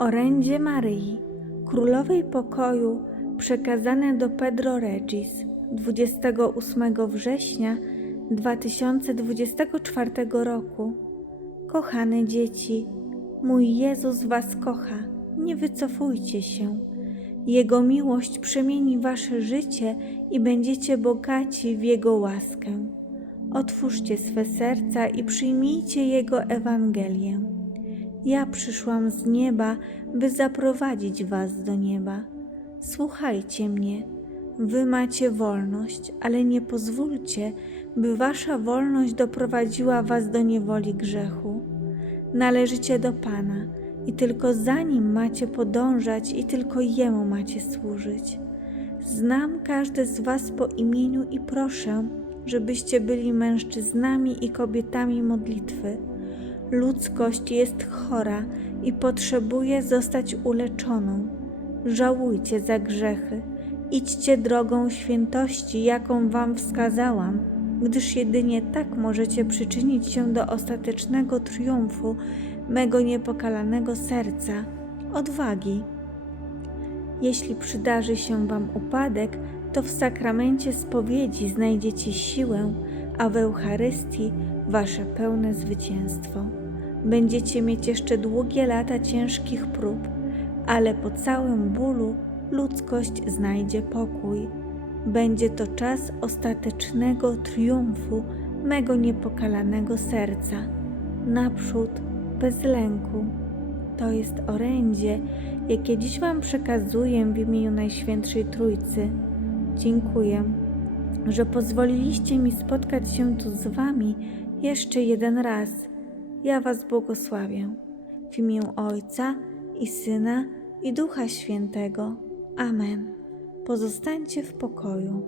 Orędzie Maryi, Królowej Pokoju, przekazane do Pedro Regis 28 września 2024 roku. Kochane dzieci, mój Jezus Was kocha, nie wycofujcie się. Jego miłość przemieni Wasze życie i będziecie bogaci w Jego łaskę. Otwórzcie swe serca i przyjmijcie Jego Ewangelię. Ja przyszłam z nieba, by zaprowadzić Was do nieba. Słuchajcie mnie. Wy macie wolność, ale nie pozwólcie, by Wasza wolność doprowadziła Was do niewoli grzechu. Należycie do Pana i tylko za Nim macie podążać i tylko Jemu macie służyć. Znam każde z Was po imieniu i proszę, żebyście byli mężczyznami i kobietami modlitwy. Ludzkość jest chora i potrzebuje zostać uleczoną. Żałujcie za grzechy, idźcie drogą świętości, jaką Wam wskazałam, gdyż jedynie tak możecie przyczynić się do ostatecznego triumfu mego niepokalanego serca, odwagi. Jeśli przydarzy się Wam upadek, to w sakramencie spowiedzi znajdziecie siłę, a w Eucharystii Wasze pełne zwycięstwo. Będziecie mieć jeszcze długie lata ciężkich prób, ale po całym bólu ludzkość znajdzie pokój. Będzie to czas ostatecznego triumfu mego niepokalanego serca. Naprzód, bez lęku. To jest orędzie, jakie dziś Wam przekazuję w imieniu Najświętszej Trójcy. Dziękuję, że pozwoliliście mi spotkać się tu z Wami jeszcze jeden raz. Ja Was błogosławię. W imię Ojca i Syna i Ducha Świętego. Amen. Pozostańcie w pokoju.